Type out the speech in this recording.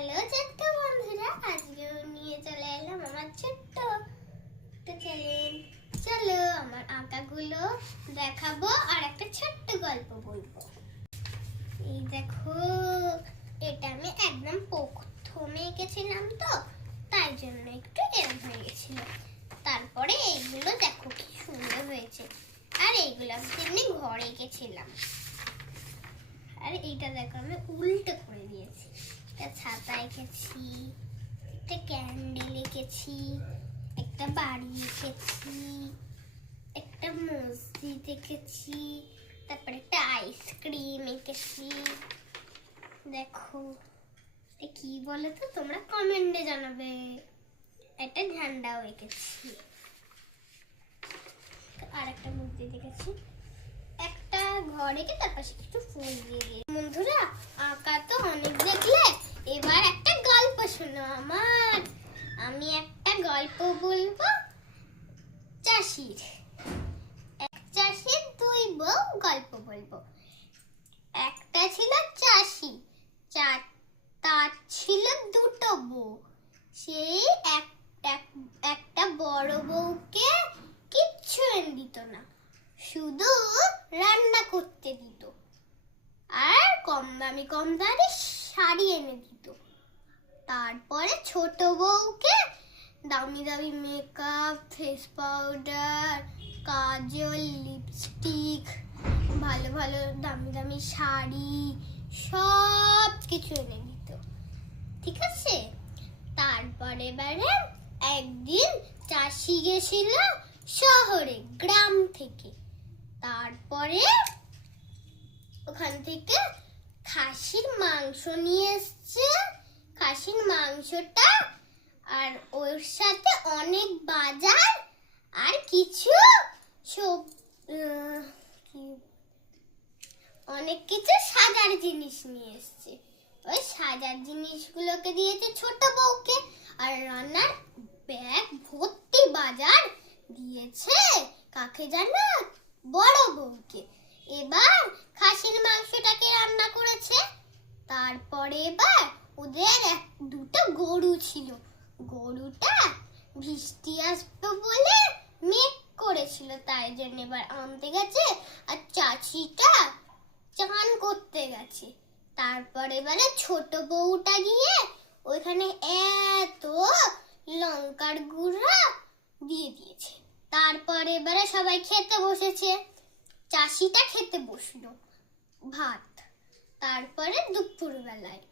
Hello ছোট্ট বন্ধুরা, আজকে নিয়ে চলে এলাম আমার ছোট্ট একটা চ্যানেল। চলো আমার আঁকাগুলো দেখাবো আর একটা ছোট্ট গল্প বলবো। এই দেখো, এটা আমি একদম প্রথমে এঁকেছিলাম তো, তাই জন্য একটু এরকম হয়ে গেছিল। তারপরে এইগুলো দেখো কি সুন্দর হয়েছে। আর এইগুলো আমি তেমনি ঘরে এঁকেছিলাম। আর এইটা দেখো আমি উল্টো করে দিয়েছি। একটা ছাতা এঁকেছি, একটা ক্যান্ডেল এঁকেছি, একটা বাড়ি এঁকেছি, একটা মসজিদ এঁকেছি, তারপরে একটা আইসক্রিম এঁকেছি। দেখো এটা কি বলো তো, তোমরা কমেন্টে জানাবে। একটা ঝান্ডাও এঁকেছি, আর একটা মসজিদ এঁকেছি, একটা ঘর এঁকে তার পাশে কিছু ফুল দিয়ে দিয়ে। বন্ধুরা আঁকা তো অনেক দেখলে, এবার একটা গল্প শোনো আমার। আমি একটা গল্প বলবো চাষির। এক চাষির দুই বউ গল্প বলবো। একটা ছিল চাষি, তার ছিল দুটো বউ। সেই একটা বড় বউকে কিচ্ছু এনে দিত না, শুধু রান্না করতে দিত আর কম দামি শাড়ি এনে দিত। তারপরে ছোট বউকে দামি দামি মেকআপ, ফেস পাউডার, কাজল, লিপস্টিক, ভালো ভালো দামি দামি শাড়ি সব কিছু এনে দিত। ঠিক আছে, তারপরে এবারে একদিন চাষি গেছিল শহরে গ্রাম থেকে। তারপরে ওখান থেকে খাসির মাংস নিয়ে এসছে। খাসির মাংসটা আর ওর সাথে অনেক বাজার আর কিছু অনেক কিছু সাজার জিনিস নিয়ে এসছে। ওই সাজার জিনিসগুলোকে দিয়েছে ছোট বউকে, আর রান্নার ব্যাগ ভর্তি বাজার দিয়েছে কাকে জানো, বড় বউকে। এবার খাসির মাংসটাকে রান্না করেছে। তারপরে এবার ওদের দুটো গরু ছিল। গরুটা বৃষ্টি আসবে বলে মেঘ করেছিল, তাই জন্য এবার আনতে গেছে। আর চাচিটা চান করতে গেছে। তারপরে এবারে ছোট বউটা গিয়ে ওইখানে এত লঙ্কার গুঁড়া দিয়ে দিয়েছে। তারপরে এবারে সবাই খেতে বসেছে। চাষিটা খেতে বসলো ভাত। তারপরে দুপুর বেলায়